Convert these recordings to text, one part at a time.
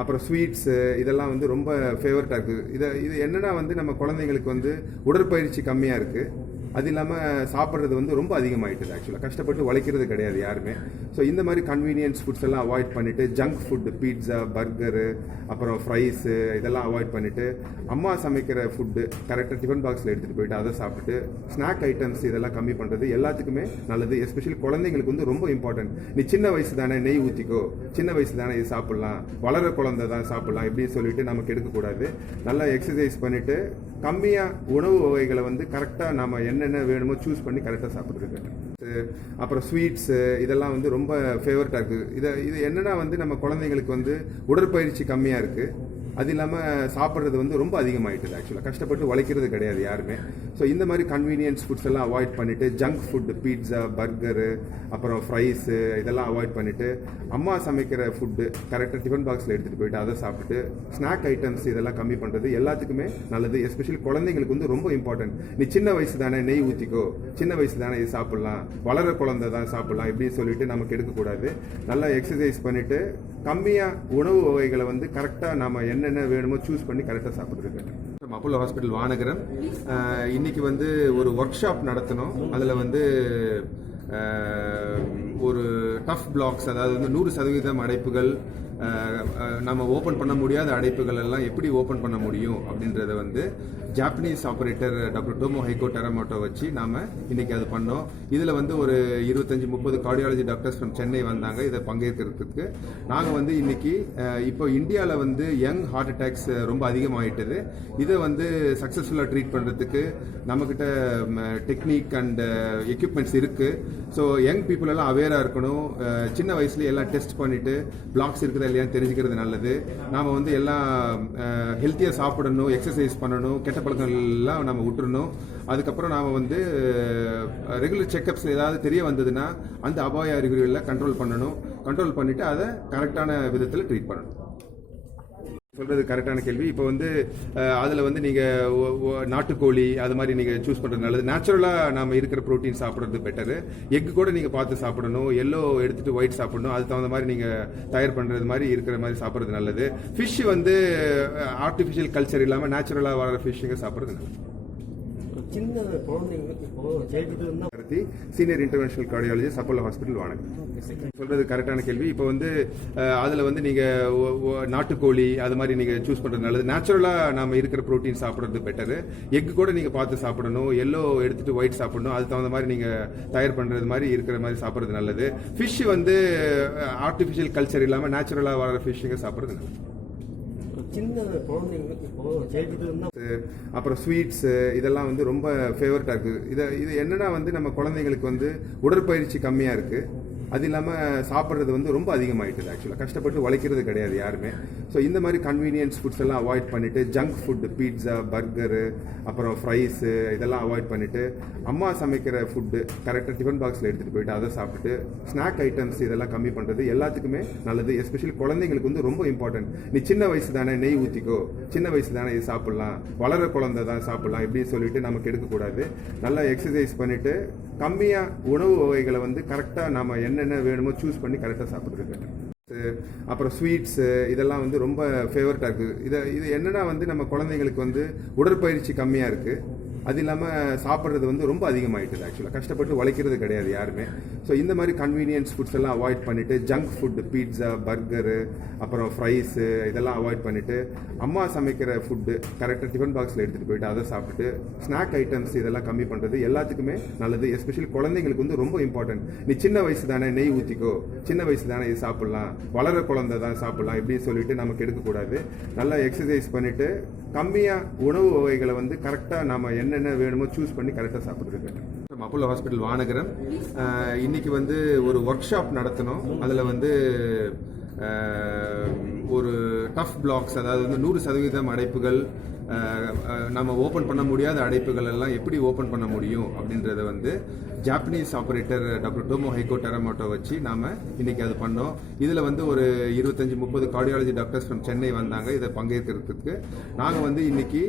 அப்புறம் ஸ்வீட்ஸு இதெல்லாம் வந்து ரொம்ப ஃபேவரட்டாக இருக்குது. இது என்னென்னா வந்து நம்ம குழந்தைங்களுக்கு வந்து உடற்பயிற்சி கம்மியாக இருக்குது. அது இல்லாமல் சாப்பிட்றது வந்து ரொம்ப அதிகமாகிட்டுது. ஆக்சுவலாக கஷ்டப்பட்டு உழைக்கிறது கிடையாது யாருமே. ஸோ இந்த மாதிரி கன்வீனியன்ஸ் ஃபுட்ஸ் எல்லாம் அவாய்ட் பண்ணிவிட்டு ஜங்க் ஃபுட்டு, பீட்ஸா, பர்கரு, அப்புறம் ஃப்ரைஸு இதெல்லாம் அவாய்ட் பண்ணிவிட்டு அம்மா சமைக்கிற ஃபுட்டு கரெக்டாக டிஃபன் பாக்ஸில் எடுத்துகிட்டு போயிட்டு அதை சாப்பிட்டு ஸ்நாக் ஐட்டம்ஸ் இதெல்லாம் கம்மி பண்ணுறது எல்லாத்துக்குமே நல்லது. எஸ்பெஷலி குழந்தைங்களுக்கு வந்து ரொம்ப இம்பார்ட்டன்ட். நீ சின்ன வயசு தானே நெய் ஊற்றிக்கோ, சின்ன வயசு தானே இது சாப்பிட்லாம், வளர குழந்தை தான் சாப்பிட்லாம் இப்படின்னு சொல்லிட்டு நமக்கு எடுக்கக்கூடாது. நல்லா எக்ஸசைஸ் பண்ணிவிட்டு கம்மியாக உணவு வகைகளை வந்து கரெக்டாக நம்ம என்னென்ன வேணுமோ சூஸ் பண்ணி கரெக்டாக சாப்பிட்றது. அப்புறம் ஸ்வீட்ஸு இதெல்லாம் வந்து ரொம்ப ஃபேவரட்டாக இருக்குது. இது என்னென்னா வந்து நம்ம குழந்தைங்களுக்கு வந்து உடற்பயிற்சி கம்மியாக இருக்குது. அது இல்லாமல் சாப்பிட்றது வந்து ரொம்ப அதிகமாகிட்டுது. ஆக்சுவலாக கஷ்டப்பட்டு உழைக்கிறது கிடையாது யாருமே. ஸோ இந்த மாதிரி கன்வீனியன்ஸ் ஃபுட்ஸ் எல்லாம் அவாய்ட் பண்ணிவிட்டு ஜங்க் ஃபுட்டு, பீட்ஸா, பர்கரு, அப்புறம் ஃப்ரைஸு இதெல்லாம் அவாய்ட் பண்ணிவிட்டு அம்மா சமைக்கிற ஃபுட்டு கரெக்டாக டிஃபன் பாக்ஸில் எடுத்துகிட்டு போயிட்டு அதை சாப்பிட்டு ஸ்நாக் ஐட்டம்ஸ் இதெல்லாம் கம்மி பண்ணுறது எல்லாத்துக்குமே நல்லது. எஸ்பெஷலி குழந்தைங்களுக்கு வந்து ரொம்ப இம்பார்ட்டன்ட். நீ சின்ன வயசு தானே நெய் ஊற்றிக்கோ, சின்ன வயசு தானே இது சாப்பிட்லாம், வளர குழந்தை தான் சாப்பிட்லாம் இப்படின்னு சொல்லிட்டு நமக்கு எடுக்கக்கூடாது. நல்லா எக்ஸசைஸ் பண்ணிவிட்டு கம்மியாக உணவு வகைகளை வந்து கரெக்டாக நம்ம என்னென்ன வேணுமோ சூஸ் பண்ணி கரெக்டாக சாப்பிட்றது. அப்போலோ ஹாஸ்பிட்டல் வானகரம் இன்னைக்கு வந்து ஒரு ஒர்க் ஷாப் நடத்தணும். அதில் வந்து ஒரு டஃப் பிளாக்ஸ், அதாவது வந்து 100% அடைப்புகள், நம்ம ஓப்பன் பண்ண முடியாத அடைப்புகள் எல்லாம் எப்படி ஓப்பன் பண்ண முடியும் அப்படின்றத வந்து ஜாப்பனீஸ் ஆப்ரேட்டர் டாக்டர் டோமோ ஹைகோ டெரமோட்டோ வச்சு நாம் இன்னைக்கு அது பண்ணோம். இதில் வந்து ஒரு 25-30 கார்டியாலஜி டாக்டர்ஸ் ஃப்ரம் சென்னை வந்தாங்க இதை பங்கேற்கிறதுக்கு. நாங்கள் வந்து இன்னைக்கு இப்போ இந்தியாவில் வந்து யங் ஹார்ட் அட்டாக்ஸ் ரொம்ப அதிகமாகிட்டது. இதை வந்து சக்ஸஸ்ஃபுல்லாக ட்ரீட் பண்ணுறதுக்கு நம்மக்கிட்ட டெக்னிக் அண்ட் எக்யூப்மெண்ட்ஸ் இருக்குது. ஸோ யங் பீப்புள் எல்லாம் அவேராக இருக்கணும். சின்ன வயசுலேயே எல்லாம் டெஸ்ட் பண்ணிவிட்டு பிளாக்ஸ் இருக்குதா இல்லையான்னு தெரிஞ்சுக்கிறது நல்லது. நாம் வந்து எல்லாம் ஹெல்த்தியாக சாப்பிடணும், எக்ஸசைஸ் பண்ணணும், கெட்ட பழக்கங்கள்லாம் நம்ம விட்டுறணும். அதுக்கப்புறம் நாம் வந்து ரெகுலர் செக்கப்ஸ் ஏதாவது தெரிய வந்ததுன்னா அந்த அபாய அறிகுறிகளை கண்ட்ரோல் பண்ணணும். கண்ட்ரோல் பண்ணிவிட்டு அதை கரெக்டான விதத்தில் ட்ரீட் பண்ணணும். சொல்கிறது கரெக்டான கேள்வி. இப்போ வந்து அதில் வந்து நீங்கள் நாட்டுக்கோழி அது மாதிரி நீங்கள் சூஸ் பண்ணுறது நல்லது. நேச்சுரலாக நாம் இருக்கிற ப்ரோட்டீன் சாப்பிட்றது பெட்டரு. எக்கு கூட நீங்கள் பார்த்து சாப்பிடணும். எல்லோ எடுத்துகிட்டு ஒயிட் சாப்பிடணும். அது தகுந்த மாதிரி நீங்கள் தயார் பண்ணுறது மாதிரி இருக்கிற மாதிரி சாப்பிட்றது நல்லது. ஃபிஷ் வந்து ஆர்டிஃபிஷியல் கல்ச்சர் இல்லாமல் நேச்சுரலாக வர ஃபிஷ்ஷுங்க சாப்பிட்றது நல்லது. சின்ன குழந்தைங்களுக்கு இப்போ senior interventional cardiologist Apollo hospital வானகம். சொல்றது கரெக்டான கேள்வி. இப்போ வந்து அதில் வந்து நீங்கள் நாட்டுக்கோழி அது மாதிரி நீங்கள் சூஸ் பண்ணுறது நல்லது. நேச்சுரலாக நாம் இருக்கிற ப்ரோட்டீன் சாப்பிட்றது பெட்டரு. எக்கு கூட நீங்கள் பார்த்து சாப்பிடணும். எல்லோ எடுத்துகிட்டு ஒயிட் சாப்பிடணும். அது தகுந்த மாதிரி நீங்கள் தயார் பண்ணுறது மாதிரி இருக்கிற மாதிரி சாப்பிட்றது நல்லது. ஃபிஷ் வந்து ஆர்டிஃபிஷியல் கல்ச்சர் இல்லாமல் நேச்சுரலாக வர ஃபிஷ்ஷுங்க சாப்பிட்றது நல்லது. சின்ன குழந்தைங்களுக்கு இப்போ அப்புறம் ஸ்வீட்ஸு இதெல்லாம் வந்து ரொம்ப ஃபேவரட்டாக இருக்குது. இது என்னென்னா வந்து நம்ம குழந்தைங்களுக்கு வந்து உடற்பயிற்சி கம்மியாக இருக்குது. அது இல்லாமல் சாப்பிட்றது வந்து ரொம்ப அதிகமாகிட்டுது. ஆக்சுவலாக கஷ்டப்பட்டு உழைக்கிறது கிடையாது யாருமே. ஸோ இந்த மாதிரி கன்வீனியன்ஸ் ஃபுட்ஸ் எல்லாம் அவாய்ட் பண்ணிவிட்டு ஜங்க் ஃபுட்டு, பீட்ஸா, பர்கரு, அப்புறம் ஃப்ரைஸு இதெல்லாம் அவாய்ட் பண்ணிவிட்டு அம்மா சமைக்கிற ஃபுட்டு கரெக்டாக டிஃபன் பாக்ஸில் எடுத்துகிட்டு போயிட்டு அதை சாப்பிட்டு ஸ்நாக் ஐட்டம்ஸ் இதெல்லாம் கம்மி பண்ணுறது எல்லாத்துக்குமே நல்லது. எஸ்பெஷலி குழந்தைங்களுக்கு வந்து ரொம்ப இம்பார்ட்டன்ட். நீ சின்ன வயசு தானே நெய் ஊற்றிக்கோ, சின்ன வயசு தானே இது சாப்பிட்லாம், வளர குழந்தை தான் சாப்பிட்லாம் இப்படின்னு சொல்லிட்டு நமக்கு எடுக்கக்கூடாது. நல்லா எக்ஸசைஸ் பண்ணிவிட்டு கம்மியாக உணவு வகைகளை வந்து கரெக்டாக நம்ம என்னென்ன வேணுமோ சூஸ் பண்ணி கரெக்டாக சாப்பிட்றது. அப்புறம் ஸ்வீட்ஸு இதெல்லாம் வந்து ரொம்ப ஃபேவரட்டாக இருக்குது. இது என்னென்னா வந்து நம்ம குழந்தைங்களுக்கு வந்து உடற்பயிற்சி கம்மியாக இருக்குது. அது இல்லாமல் சாப்பிட்றது வந்து ரொம்ப அதிகமாகிட்டுது. ஆக்சுவலாக கஷ்டப்பட்டு உழைக்கிறது கிடையாது யாருமே. ஸோ இந்த மாதிரி கன்வீனியன்ஸ் ஃபுட்ஸ் எல்லாம் அவாய்ட் பண்ணிவிட்டு ஜங்க் ஃபுட்டு, பீட்ஸா, பர்கரு, அப்புறம் ஃப்ரைஸு இதெல்லாம் அவாய்ட் பண்ணிவிட்டு அம்மா சமைக்கிற ஃபுட்டு கரெக்டாக டிஃபன் பாக்ஸில் எடுத்துகிட்டு போயிட்டு அதை சாப்பிட்டு ஸ்நாக் ஐட்டம்ஸ் இதெல்லாம் கம்மி பண்ணுறது எல்லாத்துக்குமே நல்லது. எஸ்பெஷலி குழந்தைங்களுக்கு வந்து ரொம்ப இம்பார்ட்டன்ட். நீ சின்ன வயசு தானே நெய் ஊற்றிக்கோ, சின்ன வயசு தானே இது சாப்பிட்லாம், வளர குழந்தை தான் சாப்பிட்லாம் இப்படின்னு சொல்லிட்டு நமக்கு எடுக்கக்கூடாது. நல்லா எக்ஸசைஸ் பண்ணிவிட்டு கம்மியாக உணவு வகைகளை வந்து கரெக்டாக நம்ம என்னென்ன வேணுமோ சூஸ் பண்ணி கரெக்டாக சாப்பிட்றது. அப்போலோ ஹாஸ்பிட்டல் வானகரம் இன்னைக்கு வந்து ஒரு ஒர்க் ஷாப் நடத்தணும். அதில் வந்து ஒரு டஃப் பிளாக்ஸ், அதாவது வந்து 100% அடைப்புகள், நம்ம ஓப்பன் பண்ண முடியாத அடைப்புகள் எல்லாம் எப்படி ஓப்பன் பண்ண முடியும் அப்படின்றத வந்து ஜாப்பனீஸ் ஆப்ரேட்டர் டாக்டர் டோமோ ஹைகோ டெரமோட்டோ வச்சு நாம இன்னைக்கு அது பண்ணோம். இதில் வந்து ஒரு 25-30 கார்டியாலஜி டாக்டர்ஸ் ஃப்ரம் சென்னை வந்தாங்க இதை பங்கேற்கிறதுக்கு. நாங்கள் வந்து இன்னைக்கு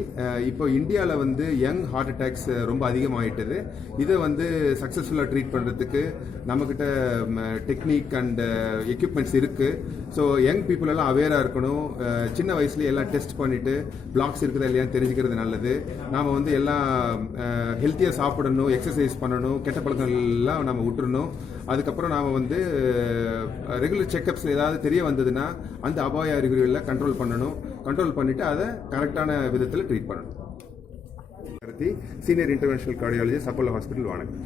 இப்போ இந்தியாவில் வந்து யங் ஹார்ட் அட்டாக்ஸ் ரொம்ப அதிகமாகிட்டது. இதை வந்து சக்ஸஸ்ஃபுல்லாக ட்ரீட் பண்ணுறதுக்கு நம்மக்கிட்ட டெக்னிக் அண்ட் எக்யூப்மெண்ட்ஸ் இருக்குது. ஸோ யங் பீப்புள் எல்லாம் அவேராக இருக்கணும். சின்ன வயசுலேயே எல்லாம் டெஸ்ட் பண்ணிவிட்டு பிளாக்ஸ் இருக்குதா இல்லையான்னு தெரிஞ்சுக்கிறது நல்லது. நாம் வந்து எல்லாம் ஹெல்த்தியாக சாப்பிடணும், எக்ஸசைஸ் பண்ணணும், கெட்ட பழக்கங்கள்லாம் நம்ம விட்டுறணும். அதுக்கப்புறம் நாம் வந்து ரெகுலர் செக்கப்ஸ் ஏதாவது தெரிய வந்ததுன்னா அந்த அபாய அறிகுறிகளை கண்ட்ரோல் பண்ணணும். கண்ட்ரோல் பண்ணிவிட்டு அதை கரெக்டான விதத்தில் ட்ரீட் பண்ணணும். Senior interventional cardiologist Apollo hospital, வணக்கம்.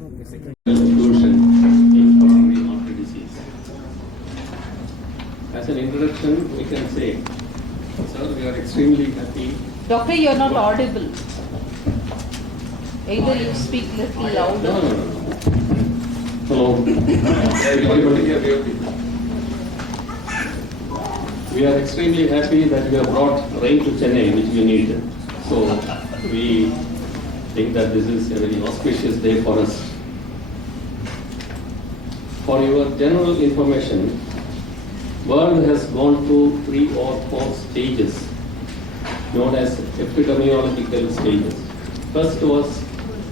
As an introduction, we can say, sir, we are extremely happy. Doctor, you are not audible. Either you speak little louder. No. Hello. Everybody here, we are extremely happy that we have brought rain to Chennai, which we need. So we think that this is a very auspicious day for us. For your general information, world has gone through 3 or 4 stages known as epidemiological stages. First was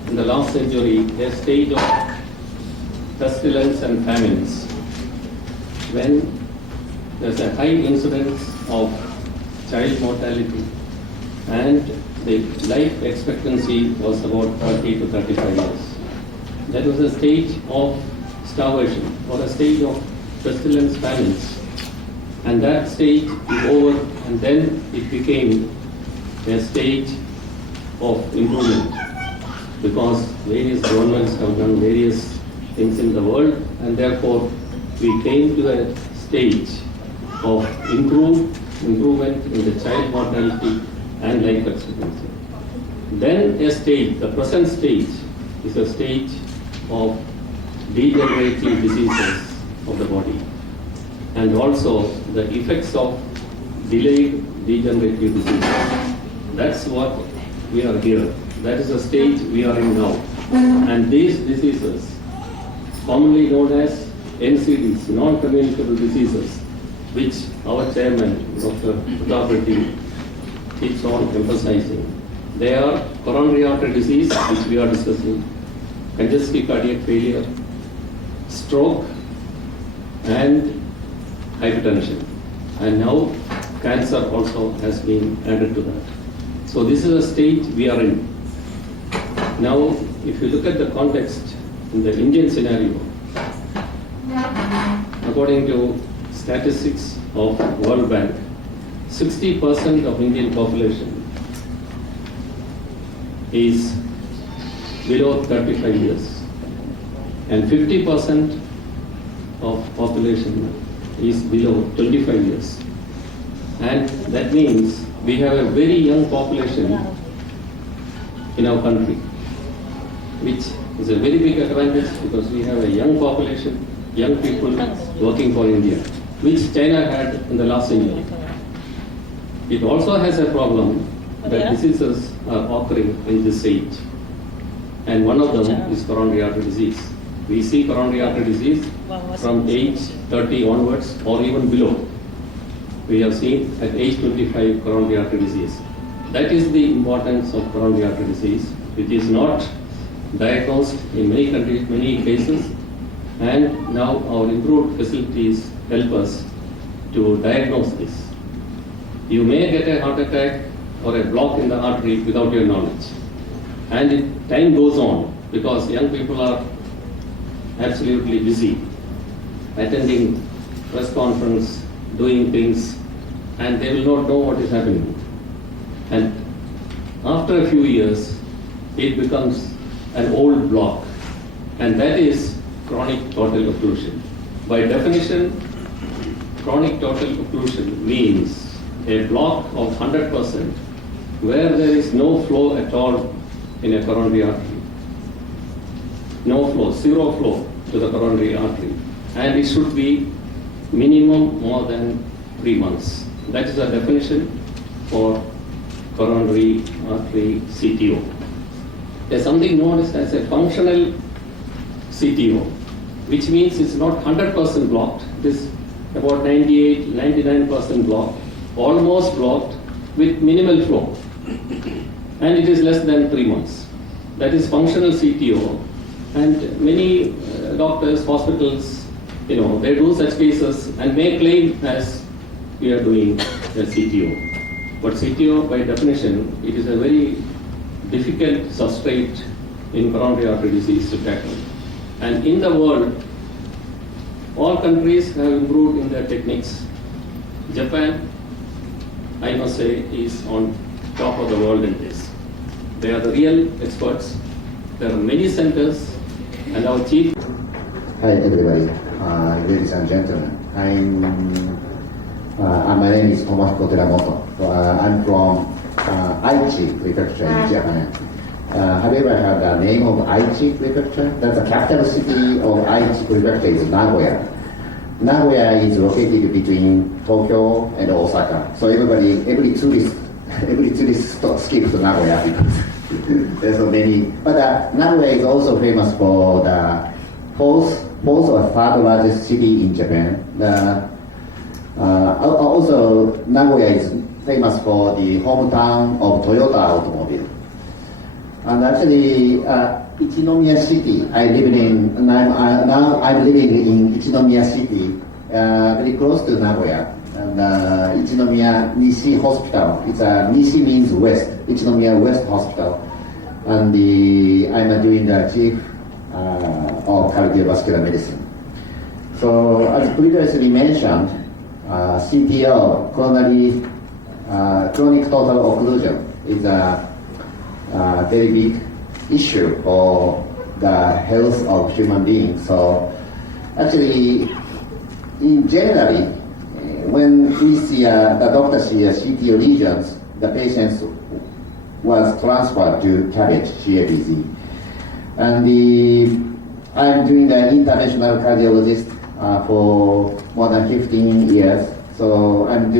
in the last century a stage of pestilence and famines, when there's a high incidence of child mortality and the life expectancy was about 30 to 35 years. That was a stage of starvation or a stage of pestilence, famines. And that stage is over, and then it became a stage of improvement, because various governments have done various things in the world, and therefore we came to a stage of improvement in the child mortality and life expectancy. Then a stage, the present stage, is a stage of degenerative diseases of the body, and also the effects of delayed degenerative disease. That's what we are here. That is the stage we are in now. And these diseases, commonly known as NCDs, non-communicable diseases, which our chairman, Dr. Reddy, keeps on emphasizing. They are coronary artery disease, which we are discussing, congestive cardiac failure, stroke, and hypertension, and now cancer also has been added to that. So this is a stage we are in. Now, if you look at the context in the Indian scenario, according to statistics of World Bank, 60% of Indian population is below 35 years, and 50% of population is below 25 years. And that means we have a very young population in our country, which is a very big advantage, because we have a young population, young people working for India, which China had in the last century. It also has a problem that diseases are occurring in this age, and one of them is coronary artery disease. We see coronary artery disease from age 30 onwards or even below. We have seen at age 25 coronary artery disease. That is the importance of coronary artery disease, which is not diagnosed in many countries, many cases, and now our improved facilities help us to diagnose this. You may get a heart attack or a block in the artery without your knowledge, and time goes on, because young people are absolutely busy attending press conference, doing things, and they will not know what is happening. And after a few years, it becomes an old block, and that is chronic total occlusion. By definition, chronic total occlusion means a block of 100% where there is no flow at all in a coronary artery. No flow, zero flow to the coronary artery, and it should be minimum more than 3 months. That is the definition for coronary artery CTO. There's something known as a functional CTO, which means it's not 100% blocked. It is about 98, 99% blocked, almost blocked with minimal flow. And it is less than 3 months. That is functional CTO. And many doctors, hospitals, they do such cases and may claim as we are doing a CTO. But CTO, by definition, it is a very difficult substrate in coronary artery disease to tackle. And in the world, all countries have improved in their techniques. Japan, I must say, is on top of the world in this. They are the real experts. There are many centers, and our chief. Hi everybody, ladies and gentlemen. My name is Tomohiko Teramoto. I'm from Aichi Prefecture in Japan. Have you ever heard the name of Aichi Prefecture? That's the capital city of Aichi Prefecture is Nagoya. Nagoya is located between Tokyo and Osaka. So every tourist skips to Nagoya because there's so many. But Nagoya is also famous for the fourth or third largest city in Japan. Also, Nagoya is famous for the hometown of Toyota automobile. And actually, Ichinomiya City, I live in, and now I'm living in Ichinomiya City, very close to Nagoya. And Ichinomiya Nishi Hospital, Nishi means west, Ichinomiya West Hospital. And I'm doing the chief of cardiovascular medicine. So as previously mentioned, CTO, chronic total occlusion, is a very big issue for the health of human beings. So actually, in generally, when we see the doctor sees CTO lesions, the patient was transferred to CABG, CABG. And I'm doing the interventional cardiologist for more than 15 years. So I'm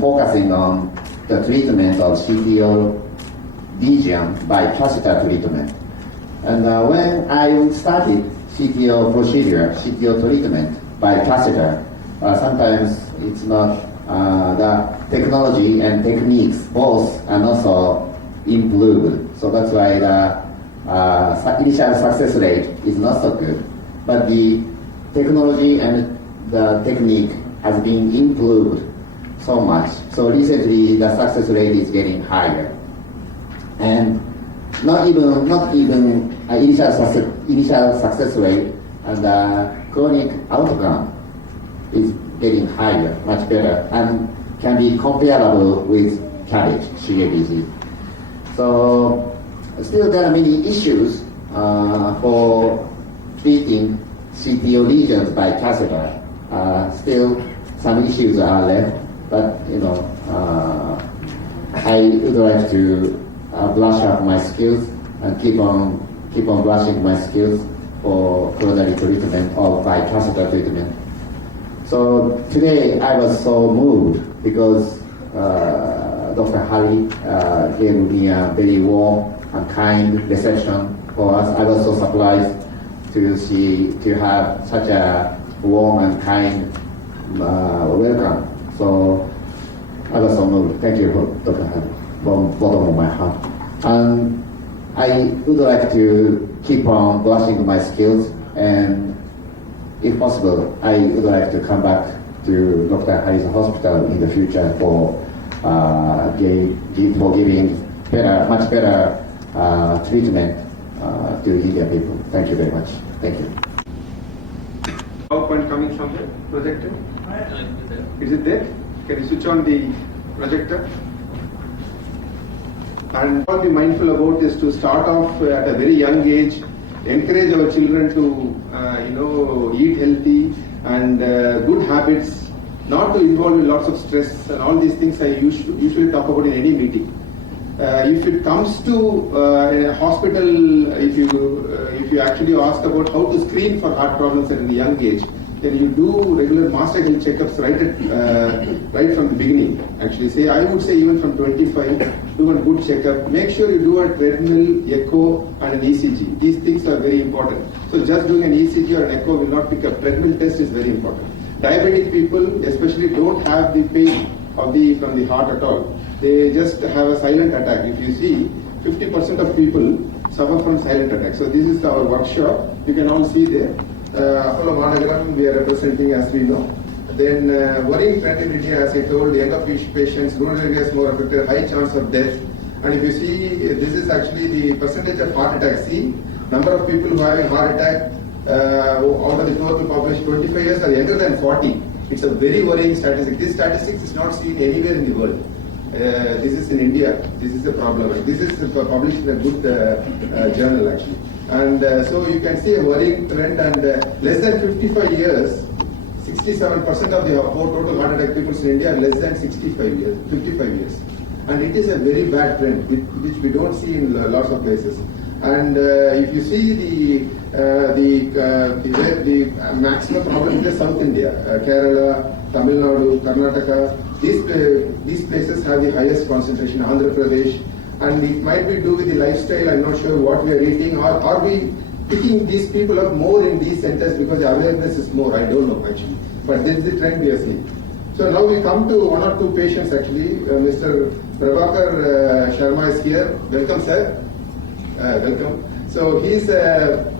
focusing on the treatment of CTO lesion by catheter treatment. And when I started CTO procedure, CTO treatment by catheter, sometimes it's not the technology and techniques both are not so improved. So that's why the initial success rate is not so good. But the technology and the technique has been improved so much. So recently the success rate is getting higher. And not even initial success rate, and the chronic outcome is getting higher, much better, and can be comparable with CABG, CABG. So still there are many issues for treating CTO lesions by catheter. Still some issues are left, but I would like to brush up my skills and keep on brushing my skills for coronary treatment or by catheter treatment. So today I was so moved because Dr. Hari gave me a very warm and kind reception for us. I was so surprised to have such a warm and kind welcome. So I was so moved. Thank you, Dr. Hari, from bottom of my heart. And I would like to keep on brushing my skills, and if possible, I would like to come back to Dr. Hari's hospital in the future for giving much better treatment to Indian people. Thank you very much. Thank you. PowerPoint coming from the projector? Is it there? Can you switch on the projector? And what we be mindful about is to start off at a very young age, encourage our children to eat healthy and good habits, not to involve in lots of stress and all these things I usually talk about in any meeting. If it comes to a hospital, if you actually ask about how to screen for heart problems at a young age, can you do regular master health checkups right from the beginning? Actually, say I would say even from 25, do a good checkup. Make sure you do a treadmill, echo, and an ECG. These things are very important. So just doing an ECG or an echo will not pick up. Treadmill test is very important. Diabetic people, especially, don't have the pain from the heart at all. They just have a silent attack. If you see, 50% of people suffer from silent attack. So this is our workshop. You can all see there. Apollo Managaram, we are representing, as we know. Then worrying trend in India, as I told, younger patients, rural areas more affected, high chance of death. And if you see, this is actually the percentage of heart attacks. See, number of people who have a heart attack out of the total population, 25 years are younger than 40. It's a very worrying statistic. This statistics is not seen anywhere in the world. This is in India. This is a problem. This is published in a good journal actually. And so you can see a worrying trend, and less than 55 years, 67% of the total heart attack people in India are less than 55 years. And it is a very bad trend, which we don't see in lots of places. And if you see the maximum problem is South India, Kerala, Tamilnadu, Karnataka. These places have the highest concentration, Andhra Pradesh. And it might be due with the lifestyle. I'm not sure what we are eating, or are we picking these people up more in these centers because the awareness is more? I don't know actually, but this is the trend we are seeing. So now we come to one or two patients actually. Mr. Prabhakar Sharma is here. Welcome, sir. Welcome. So he's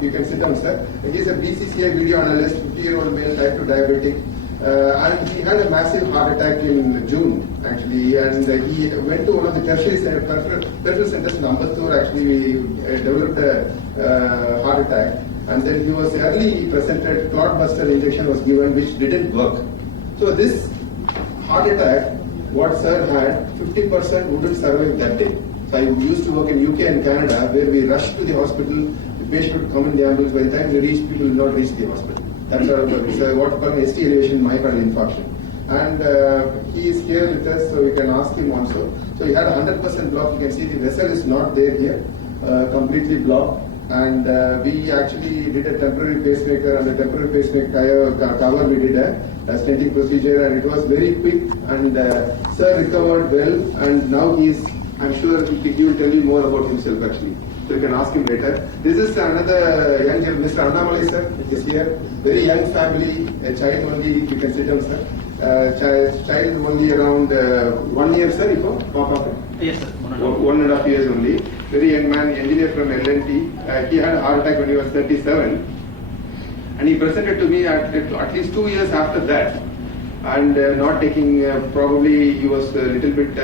you can sit down, sir. He's a BCCI video analyst, 50-year-old male, type 2 diabetic. And he had a massive heart attack in June, actually, and he went to one of the tertiary centers in Ambattur. Actually, we developed a heart attack, and then he was early presented, clotbuster injection was given, which didn't work. So this heart attack, what sir had, 50% wouldn't survive that day. So I used to work in UK and Canada, where we rushed to the hospital, the patient would come in the ambulance, by the time we reached, people will not reach the hospital. That's what we call an ST elevation myocardial infarction. And he is here with us, so you can ask him also. So he had a 100% block. You can see the vessel is not there here, completely blocked. And we actually did a temporary pacemaker, and the temporary pacemaker cover we did a stenting procedure, and it was very quick. And sir recovered well, and now I'm sure he will tell you more about himself actually. So you can ask him later. This is another young gentleman, Mr. Annamalai sir is here. Very young family, a child only, you can sit down sir. Child only around 1 year sir, Yes, sir. 1.5 years only. Very young man, engineer from L&T. He had a heart attack when he was 37. And he presented to me at least 2 years after that. And not taking, probably he was a little bit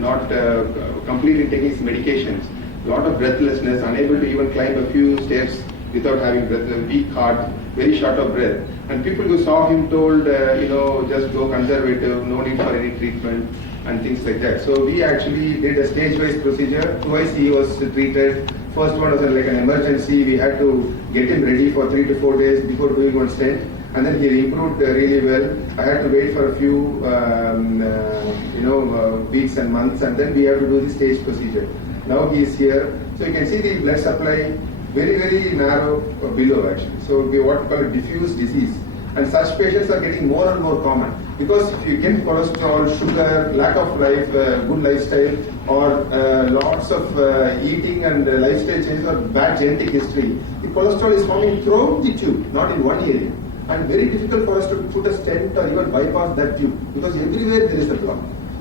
not completely taking his medications. A lot of breathlessness, unable to even climb a few steps without having breath, weak heart, very short of breath. And people who saw him told, just go conservative, no need for any treatment and things like that. So we actually did a stage-wise procedure. Twice he was treated. First one was like an emergency. We had to get him ready for 3 to 4 days before doing one stent. And then he improved really well. I had to wait for a few, weeks and months, and then we have to do the stage procedure. Now he is here. So you can see the blood supply very, very narrow below actually. So we what we call a diffuse disease. And such patients are getting more and more common. Because if you get cholesterol, sugar, lack of life, good lifestyle, or lots of eating and lifestyle changes or bad genetic history, the cholesterol is forming throughout the tube, not in one area. And very difficult for us to put a stent or even bypass that tube, because everywhere there is a block.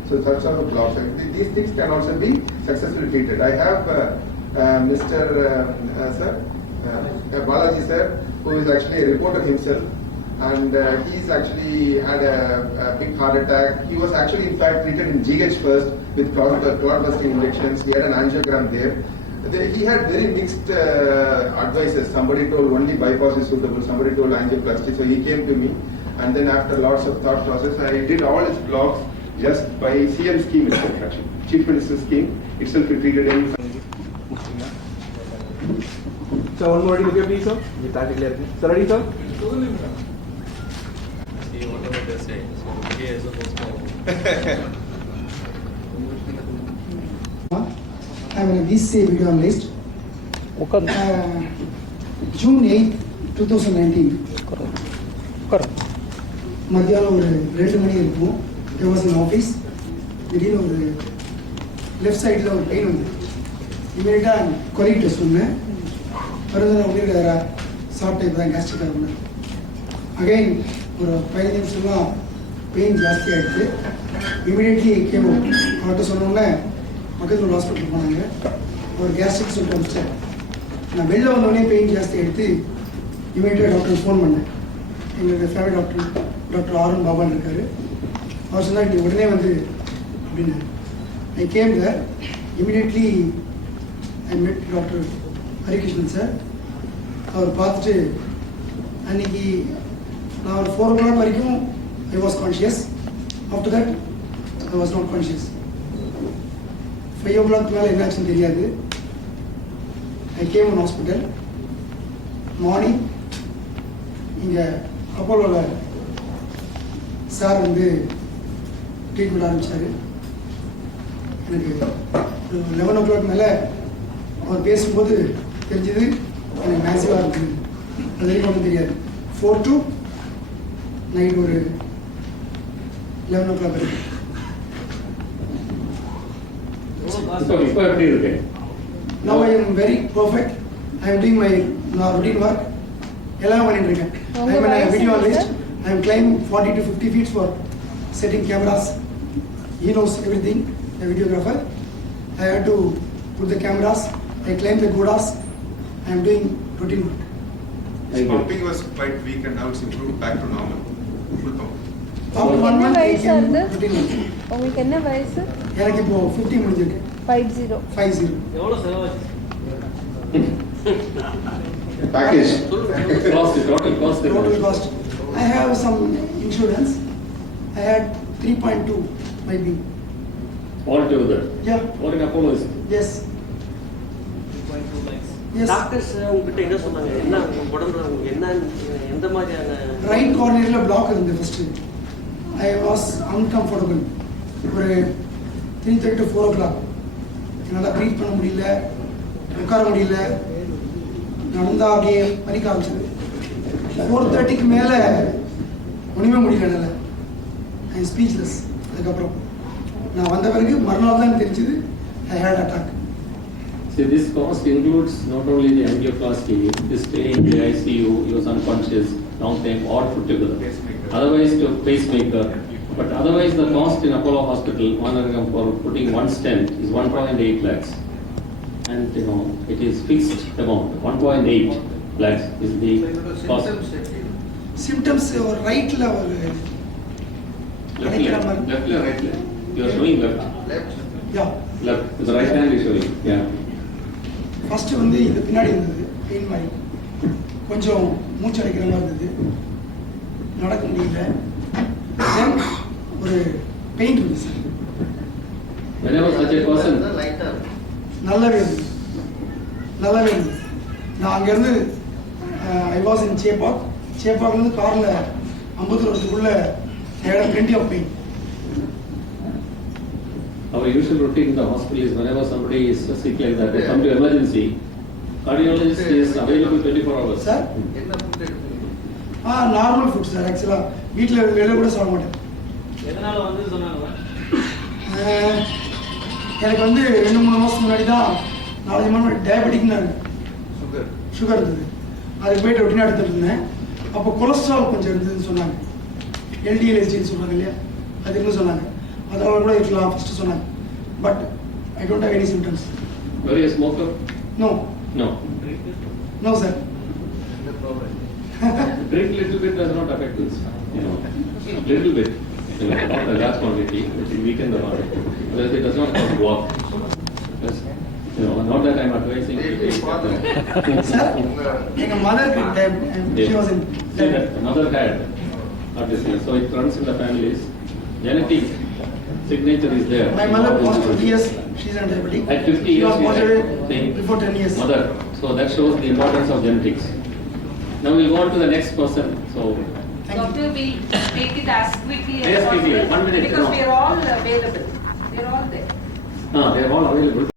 So such sort of blocks. These things can also be successfully treated. I have Mr. Balaji sir, who is actually a reporter himself, and he's actually had a big heart attack. He was actually in fact treated in GH first with clot-busting injections. He had an angiogram there. He had very mixed advices. Somebody told only bypass is suitable, somebody told angioplasty. So he came to me, and then after lots of thought process, I did all his blocks just by CM scheme itself actually. Chief Minister's scheme itself treated him. So one more look at please, sir. We start clearly. Sir, ready, sir? See whatever they say. So he is supposed to. I'm a BCA video analyst. June 8, 2019. மத்தியானம் ஒரு 2 மணி இருக்கும். I was in office. திடீர்னு ஒரு லெஃப்ட் சைடில் ஒரு பெயின் வந்து இமீடியட்டாக கொலிகிட்ட சொன்னேன். வருது உங்களுக்கு சாப்பிட்டு இப்போ தான் கேஸ்ட்ரிக் ஆகுனேன். அகைன் ஒரு 15 நிமிஷம்லாம் பெயின் ஜாஸ்தி ஆகிடுச்சு. இமீடியட்லி கேமோ அவர்கிட்ட சொன்னோன்னே பக்கத்தில் ஒரு ஹாஸ்பிட்டல் போனாங்க. அவர் கேஸ்ட்ரிக் சொல்லிட்டு அனுப்பிச்சார். நான் வெளில வந்தோடனே பெயின் ஜாஸ்தி எடுத்து இமீடியட்டாக டாக்டருக்கு ஃபோன் பண்ணேன். எங்களுக்கு ஃபேமிலி டாக்டர் ஆருண் பாபான்னு இருக்கார். அவர் சொன்னார் நீ உடனே வந்து அப்படின்னு. I came the immediately I மெட் டாக்டர் ஹரிகிருஷ்ணன் சார். அவர் பார்த்துட்டு அன்னைக்கு நான் ஒரு 4 o'clock வரைக்கும் I was conscious. After that I was not conscious. 5 o'clock மேலே என்னாச்சுன்னு தெரியாது. I came one hospital. Morning இங்கே அப்போலோவில் சார் வந்து ட்ரீட்மெண்ட் ஆரம்பித்தார். எனக்கு 11 o'clock மேலே அவர் பேசும்போது தெரிஞ்சது எனக்கு மேசிவாக இருக்குது. அது வரைக்கும் ஒன்றும் தெரியாது. 4 to நைட் ஒரு 11 o'clock வரைக்கும். இப்போ எப்படி இருக்கு? Now I am very perfect. I am doing my routine work. எல்லாம் பண்ணிட்டு இருக்கேன். I am a video analyst. I am climbing 40 to 50 feet for setting cameras. He knows everything. The videographer. I have to put the cameras. I climb the godas. I am doing routine work. His pumping was quite weak and now it's improved back to normal. Full pump. After 1 month, I வயசு came ஆகுது? routine work. உங்களுக்கு என்ன வயசு? எனக்கு இப்போ 50 முடிஞ்சிருக்கு. 50. 50. Package. Total cost. Total cost. I have some insurance. I had 3.2 might be. All together. Yeah. What in Apollo is? Yes. Yes. Doctors உங்ககிட்ட என்ன சொன்னாங்க? என்ன உங்க உடம்புல உங்களுக்கு என்ன எந்த மாதிரியான ரைட் கார்னரில் பிளாக் இருந்தது ஃபஸ்ட்டு. I was uncomfortable. ஒரு 3:30 to 4 o'clock என்னால் ப்ரீத் பண்ண முடியல, உட்கார முடியல, நடந்தா அப்படியே பறிக்க ஆரம்பிச்சது. 4:30க்கு மேலே ஒன்றுமே முடியல என்னால். I am speechless. அதுக்கப்புறம் நான் வந்த பிறகு மறுநாள் தான் தெரிஞ்சது I had attack. See, this cost includes not only the angioplasty, the stay in the ICU, he was unconscious, long time, all put together. Otherwise, to pacemaker. But otherwise, the cost in Apollo Hospital, for putting one stent is 1.8 lakhs. And it is fixed amount. 1.8 lakhs is the cost. Symptoms ஒரு ரைட்டில் ஒரு அடைக்கிற மாதிரி. Left leg, right leg. You are showing left. Yeah Left. With the right hand is showing. Yeah. First வந்து இது பின்னாடி இருந்தது பெயின் மாதிரி, கொஞ்சம் மூச்சு அடைக்கிற மாதிரி இருந்தது, நடக்க முடியல. தென் ஒரு பெயின் இருந்துச்சு sir. Whenever such a person, நல்லாவே இருந்தது, நல்லாவே இருந்தது. நான் அங்கேருந்து ஐ வாஸ் இன் சேப்பாக்லேருந்து காரில் 50 வருஷத்துக்குள்ளே ஐ plenty of pain. our usual routine in the hospital is whenever somebody is sick like that, they come to emergency, cardiologist is available 24 hours. Sir normal food sir. ஆக்சுவலாக வீட்டில் வெளில கூட சாப்பிட மாட்டேன். எதனால வந்து சொன்னாங்க? எனக்கு வந்து 2-3 மாதத்துக்கு முன்னாடி தான் 4 மாதம் டயபெட்டிக்னாரு, சுகர் இருந்தது. அதுக்கு போய்ட்டு ரொட்டீனாக எடுத்துகிட்டு இருந்தேன். அப்போ கொலஸ்ட்ரால் கொஞ்சம் இருந்ததுன்னு சொன்னாங்க. LDL-HDL சொல்கிறாங்க இல்லையா, அது இருக்குன்னு சொன்னாங்க. அதனால கூட இருக்கலாம் ஃபஸ்ட்டு சொன்னாங்க. But I don't have any symptoms. Were you a smoker? No No. No sir. Drink little bit does not affect this. Little bit. Not a large quantity, which will weaken the body. Otherwise, it does not have to walk. Yes. Not that I'm advising you to take sir எங்கள் மதருக்கு she was in See that another had obviously, so it runs in the families. Genetic signature is there. My mother was 20 years, she's on diabetic. At 50 She years, was we positive had before 10 years. mother. So that shows the importance of genetics. Now we'll go on to the next person. So Thank you. Doctor, we'll make it as quickly Yes, as quickly. possible. 1 minute, Because no. we are all available. We are all there. they are all available.